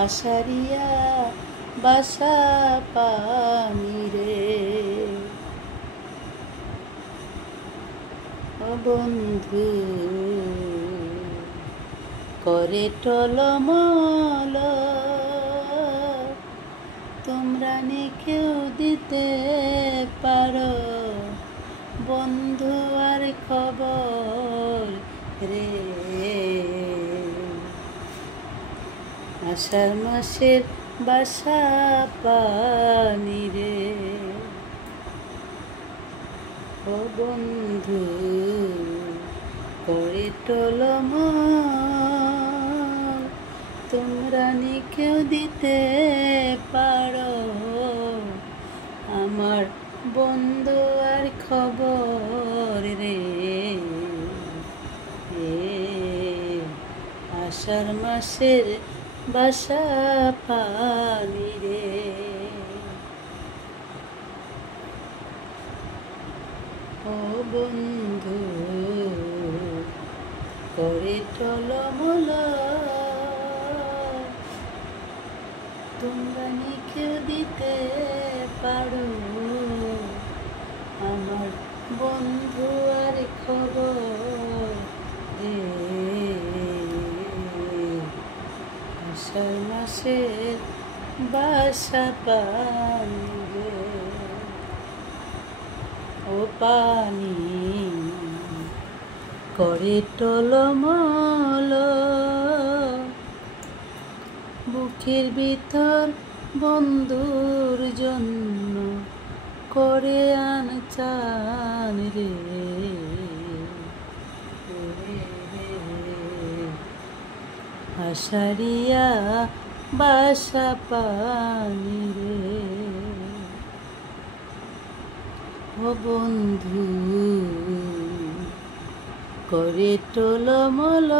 আষাঢ়িয়া বাসা পানি রে। ও বন্ধু করে টলমল, তোমরা নি কেউ দিতে পারো বন্ধু আর খবর রে। আষাঢ় মাসের বাসা পানি রে। ও বন্ধু করে টলমল, তোমরা নি কেউ দিতে পারো আমার বন্ধু আর খবর রে। আষাঢ় মাসের বাসা পানি রে। ও বন্ধু করে টলমল, তোমরা নি কেউ দিতে পারো আমার বন্ধু আর খবর রে। আষাঢ় মাসের বাসা পানি রে। ও পানি করে টলমল, বুকের ভিতর বন্ধুর জন্য করে আনচান রে। আষাঢ়িয়া বাসা পানি রে। ও বন্ধু করে টলমল,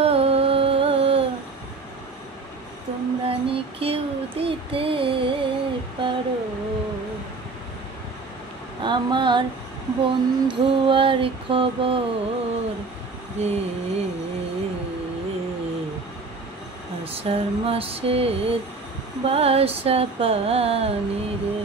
তোমরা নি কেউ দিতে পারো আমার বন্ধু আর খবর রে। আষাঢ় মাসের বাসা পানি রে।